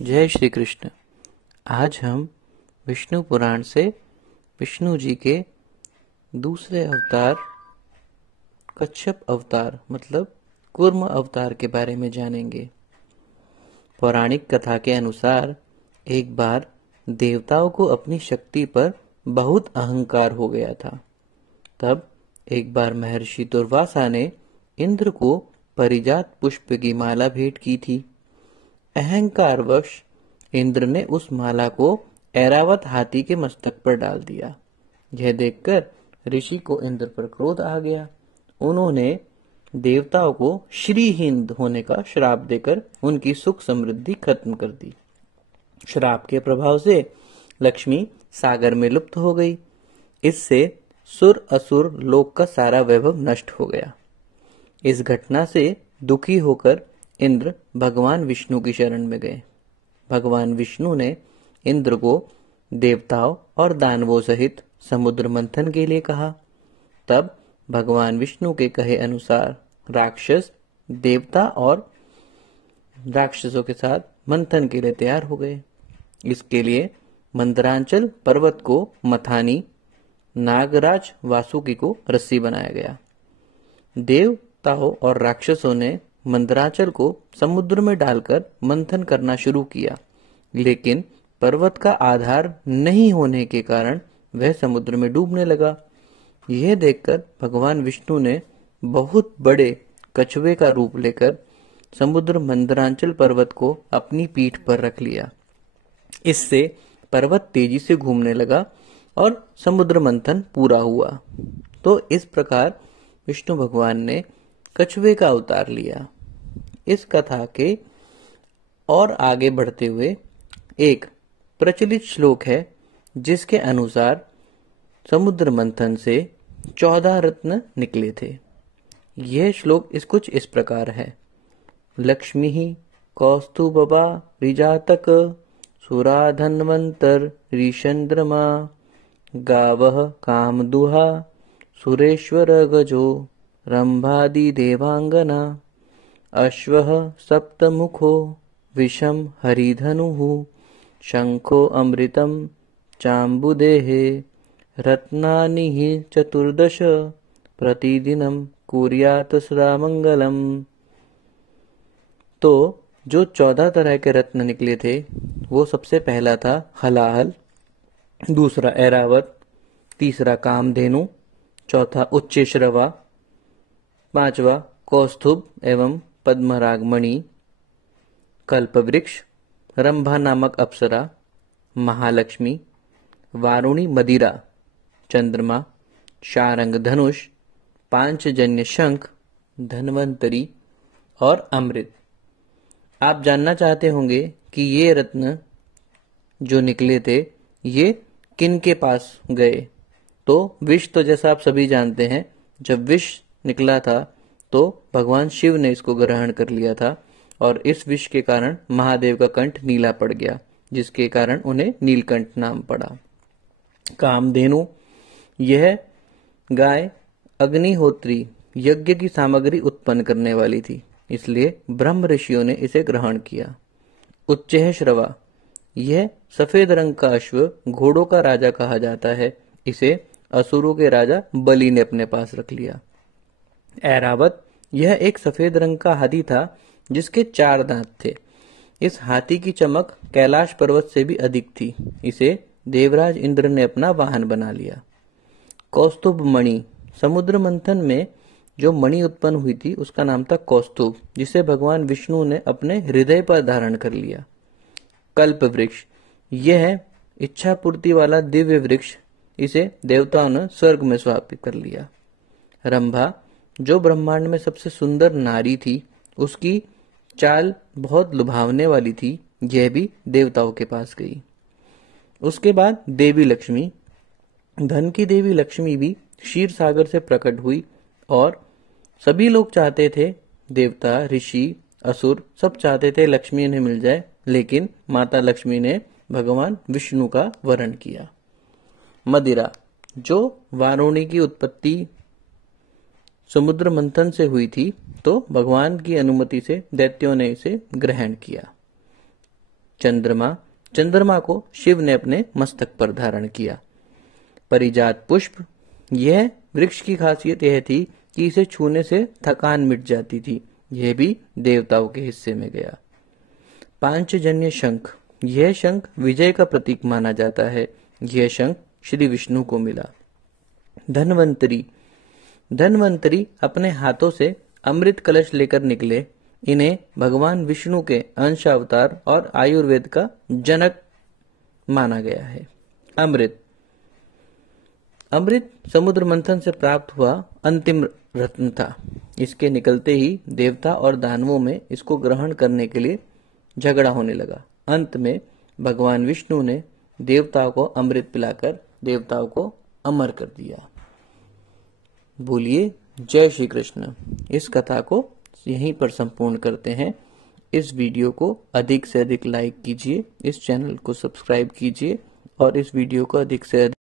जय श्री कृष्ण। आज हम विष्णु पुराण से विष्णु जी के दूसरे अवतार कच्छप अवतार मतलब कूर्म अवतार के बारे में जानेंगे। पौराणिक कथा के अनुसार एक बार देवताओं को अपनी शक्ति पर बहुत अहंकार हो गया था। तब एक बार महर्षि दुर्वासा ने इंद्र को परिजात पुष्प की माला भेंट की थी। अहंकारवश इंद्र ने उस माला को ऐरावत हाथी के मस्तक पर डाल दिया। यह देखकर ऋषि को इंद्र पर क्रोध आ गया। उन्होंने देवताओं को श्रीहीन होने का श्राप देकर उनकी सुख समृद्धि खत्म कर दी। श्राप के प्रभाव से लक्ष्मी सागर में लुप्त हो गई। इससे सुर असुर लोक का सारा वैभव नष्ट हो गया। इस घटना से दुखी होकर इंद्र भगवान विष्णु की शरण में गए। भगवान विष्णु ने इंद्र को देवताओं और दानवों सहित समुद्र मंथन के लिए कहा। तब भगवान विष्णु के कहे अनुसार राक्षस देवता और राक्षसों के साथ मंथन के लिए तैयार हो गए। इसके लिए मंदरांचल पर्वत को मथानी नागराज वासुकी को रस्सी बनाया गया। देवताओं और राक्षसों ने मंदराचल को समुद्र में डालकर मंथन करना शुरू किया, लेकिन पर्वत का आधार नहीं होने के कारण वह समुद्र में डूबने लगा। यह देखकर भगवान विष्णु ने बहुत बड़े कछुए का रूप लेकर समुद्र मंदरांचल पर्वत को अपनी पीठ पर रख लिया। इससे पर्वत तेजी से घूमने लगा और समुद्र मंथन पूरा हुआ। तो इस प्रकार विष्णु भगवान ने कछुए का अवतार लिया। इस कथा के और आगे बढ़ते हुए एक प्रचलित श्लोक है, जिसके अनुसार समुद्र मंथन से 14 रत्न निकले थे। यह श्लोक कुछ इस प्रकार है। लक्ष्मी कौस्तुभा रिजातक सुराधन्वंतर ऋषंद्रमा गावः कामदुहा सुरेश्वर गजो रंभादि देवांगना अश्वः सप्तमुखो विषम हरिधनुः शंखो अमृतम चाम्बुदेहे रत्नानि हि 14 प्रतिदिनम कुर्यात् सदा मंगलम। तो जो 14 तरह के रत्न निकले थे, वो सबसे पहला था हलाहल, दूसरा ऐरावत, तीसरा कामधेनु, चौथा उच्चेश्रवा, पांचवा कौस्तुभ एवं पद्मराग मणि, कल्पवृक्ष, रंभा नामक अप्सरा, महालक्ष्मी, वारुणी मदिरा, चंद्रमा, शारंग धनुष, पांचजन्य शंख, धन्वंतरी और अमृत। आप जानना चाहते होंगे कि ये रत्न जो निकले थे ये किन के पास गए। तो विष तो जैसा आप सभी जानते हैं, जब विष निकला था तो भगवान शिव ने इसको ग्रहण कर लिया था और इस विष के कारण महादेव का कंठ नीला पड़ गया, जिसके कारण उन्हें नीलकंठ नाम पड़ा। कामधेनु, यह गाय अग्निहोत्री यज्ञ की सामग्री उत्पन्न करने वाली थी, इसलिए ब्रह्म ऋषियों ने इसे ग्रहण किया। उच्चैःश्रवा, यह सफेद रंग का अश्व घोड़ों का राजा कहा जाता है, इसे असुरों के राजा बलि ने अपने पास रख लिया। ऐरावत, यह एक सफेद रंग का हाथी था जिसके 4 दांत थे। इस हाथी की चमक कैलाश पर्वत से भी अधिक थी, इसे देवराज इंद्र ने अपना वाहन बना लिया। कौस्तुभ मणि, समुद्र मंथन में जो मणि उत्पन्न हुई थी उसका नाम था कौस्तुभ, जिसे भगवान विष्णु ने अपने हृदय पर धारण कर लिया। कल्प वृक्ष, यह इच्छा पूर्ति वाला दिव्य वृक्ष, इसे देवताओं ने स्वर्ग में स्वापित कर लिया। रंभा, जो ब्रह्मांड में सबसे सुंदर नारी थी, उसकी चाल बहुत लुभावने वाली थी, यह भी देवताओं के पास गई। उसके बाद देवी लक्ष्मी, धन की देवी लक्ष्मी भी क्षीर सागर से प्रकट हुई और सभी लोग चाहते थे, देवता ऋषि असुर सब चाहते थे लक्ष्मी उन्हें मिल जाए, लेकिन माता लक्ष्मी ने भगवान विष्णु का वरण किया। मदिरा, जो वारुणी की उत्पत्ति समुद्र मंथन से हुई थी, तो भगवान की अनुमति से दैत्यों ने इसे ग्रहण किया। चंद्रमा, चंद्रमा को शिव ने अपने मस्तक पर धारण किया। परिजात पुष्प, यह वृक्ष की खासियत यह थी कि इसे छूने से थकान मिट जाती थी, यह भी देवताओं के हिस्से में गया। पांचजन्य शंख, यह शंख विजय का प्रतीक माना जाता है, यह शंख श्री विष्णु को मिला। धन्वंतरी, धन्वंतरी अपने हाथों से अमृत कलश लेकर निकले, इन्हें भगवान विष्णु के अंशावतार और आयुर्वेद का जनक माना गया है। अमृत, अमृत समुद्र मंथन से प्राप्त हुआ अंतिम रत्न था। इसके निकलते ही देवता और दानवों में इसको ग्रहण करने के लिए झगड़ा होने लगा। अंत में भगवान विष्णु ने देवताओं को अमृत पिलाकर देवताओं को अमर कर दिया। बोलिए जय श्री कृष्ण। इस कथा को यहीं पर संपूर्ण करते हैं। इस वीडियो को अधिक से अधिक लाइक कीजिए, इस चैनल को सब्सक्राइब कीजिए और इस वीडियो को अधिक से अधिक